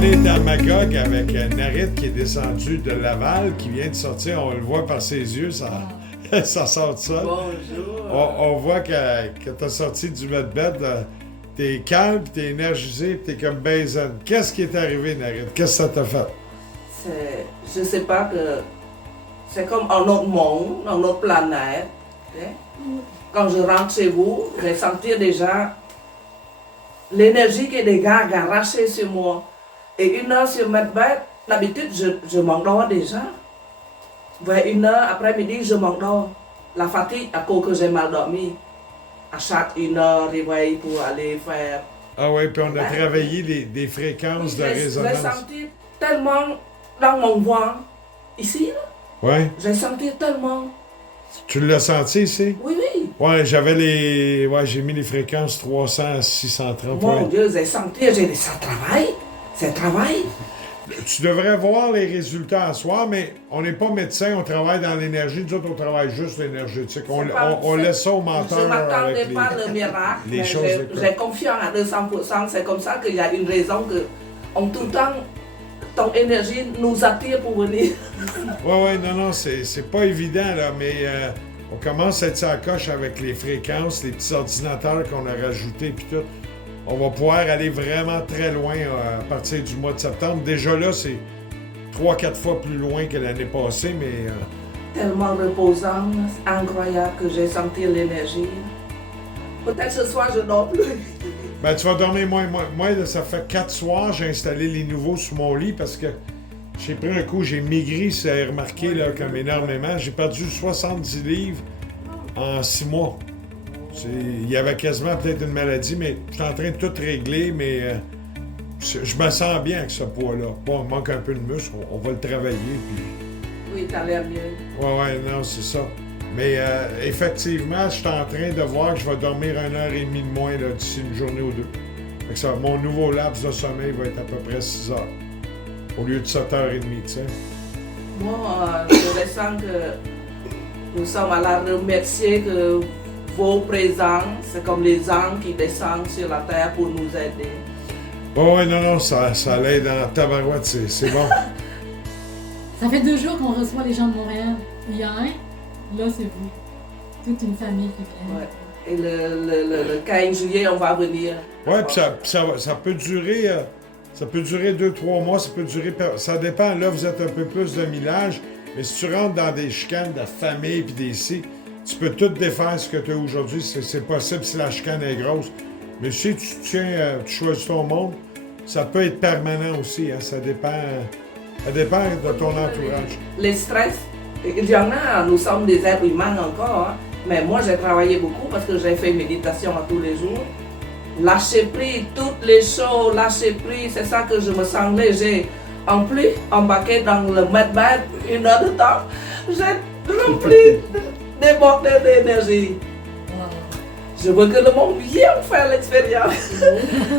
On est à Magog avec Narit qui est descendu de Laval, qui vient de sortir. On le voit par ses yeux, ça sort de ça. Bonjour. On voit que tu as sorti du medbed. T'es calme, t'es énergisé, t'es comme ben zen. Qu'est-ce qui est arrivé, Narit? Qu'est-ce que ça t'a fait? Je sais pas que c'est comme un autre monde, une autre planète. Quand je rentre chez vous, j'ai senti déjà l'énergie que les gars arrachaient sur moi. Et 1 heure sur medbed, d'habitude, je m'endors déjà. Vers 1 heure après-midi, je m'endors. La fatigue à cause que j'ai mal dormi. À chaque 1 heure, réveil pour aller faire. Ah oui, puis on a travaillé des fréquences de résonance. J'ai senti tellement dans mon voix, ici, là. Oui. J'ai senti tellement. Tu l'as senti ici? Oui, oui. Ouais, j'ai mis les fréquences 300 à 630. Mon Dieu, j'ai senti, j'ai dit, ça travaille. Ça travaille. Tu devrais voir les résultats à soir, mais on n'est pas médecin, on travaille dans l'énergie. Nous autres, on travaille juste l'énergétique. On laisse ça au menteur. Je ne m'attendais pas au miracle, mais j'ai confiance à 200%. C'est comme ça qu'il y a une raison que tout le temps, ton énergie nous attire pour venir. Oui, non, c'est pas évident, là, mais on commence à être sur la coche avec les fréquences, les petits ordinateurs qu'on a rajoutés, puis tout. On va pouvoir aller vraiment très loin à partir du mois de septembre. Déjà là, c'est 3-4 fois plus loin que l'année passée, mais... Tellement reposant, incroyable que j'ai senti l'énergie. Peut-être ce soir, je dors plus. Ben, tu vas dormir moins. Moi, là, ça fait 4 soirs, j'ai installé les nouveaux sous mon lit parce que j'ai pris un coup, j'ai maigri, ça a remarqué là, comme énormément. J'ai perdu 70 livres en 6 mois. Il y avait quasiment peut-être une maladie, mais je suis en train de tout régler, mais je me sens bien avec ce poids-là. Bon, il manque un peu de muscle, on va le travailler. Puis... Oui, t'as l'air bien. Ouais, non, c'est ça. Mais effectivement, je suis en train de voir que je vais dormir 1h30 de moins là, d'ici une journée ou deux. Fait que ça, mon nouveau laps de sommeil va être à peu près 6 heures, au lieu de 7h30, tu sais. Moi, je ressens que nous sommes à la remercier que vos présences, c'est comme les anges qui descendent sur la terre pour nous aider. Ouais, non, ça l'aide dans la tabarouette, c'est bon. Ça fait 2 jours qu'on reçoit les gens de Montréal. Hier, là, c'est vous. Toute une famille qui vient. Ouais. Et le 15 juillet, on va venir. Ouais, puis ça peut durer... ça peut durer 2-3 mois, ça peut durer... Ça dépend, là, vous êtes un peu plus de millage, mais si tu rentres dans des chicanes de famille puis des si, tu peux tout défaire ce que tu as aujourd'hui, c'est possible si la chicane est grosse. Mais si tu choisis ton monde, ça peut être permanent aussi, hein, ça dépend de ton entourage. Les stress, il y en a, nous sommes des êtres humains encore, hein, mais moi j'ai travaillé beaucoup parce que j'ai fait méditation à tous les jours. Lâcher prise, toutes les choses, lâcher prise, c'est ça que je me sens léger. En plus, embarqué dans le medbed 1 heure de temps, j'ai rempli débordé d'énergie. Je veux que le monde vienne faire l'expérience.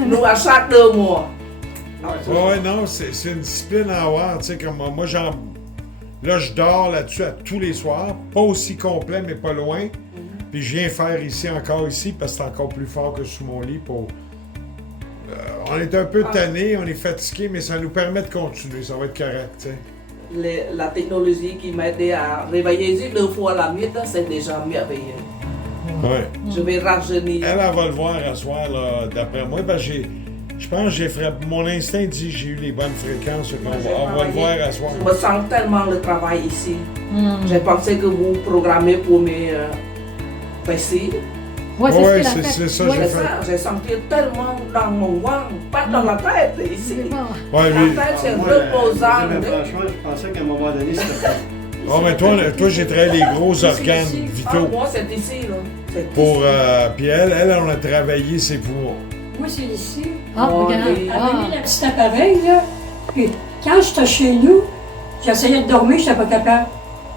Nous, à chaque 2 mois. Ouais, non, c'est une discipline à avoir, tu sais, comme moi, là, je dors là-dessus à tous les soirs, pas aussi complet, mais pas loin. Puis je viens faire ici, parce que c'est encore plus fort que sous mon lit pour... on est un peu tanné, on est fatigué, mais ça nous permet de continuer, ça va être correct, tu sais. La technologie qui m'a aidé à réveiller 2 fois la nuit, c'est déjà merveilleux. Ouais. Je vais rajeunir. Elle va le voir à soir, là, d'après moi, parce que je pense que j'ai frappé. Mon instinct dit que j'ai eu les bonnes fréquences, on va le voir à soir. Je me sens tellement le travail ici. J'ai pensé que vous programmez pour mes PC. Ouais, c'est ça, Ouais, j'ai fait. J'ai senti tellement dans mon ventre, pas dans la tête ici. Ouais, La tête, c'est reposant. Mais franchement, je pensais qu'à un moment donné, c'était pas. Oh, mais toi, j'ai travaillé les gros organes vitaux. Moi, c'est ici, là. Pour, puis elle, on a travaillé ses poumons. Moi, c'est ici. Ah, regarde. Elle a mis le petit appareil, là. Puis quand j'étais chez nous, j'essayais de dormir, je n'étais pas capable.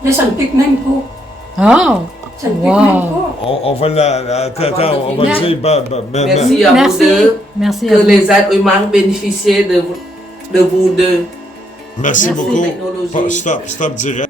Là, ça ne pique même pas. Oh! Ça ne pique même pas. On va on va dire... Merci à vous deux. Merci que les êtres humains bénéficient de vous deux. Merci beaucoup. Technologie. Stop direct.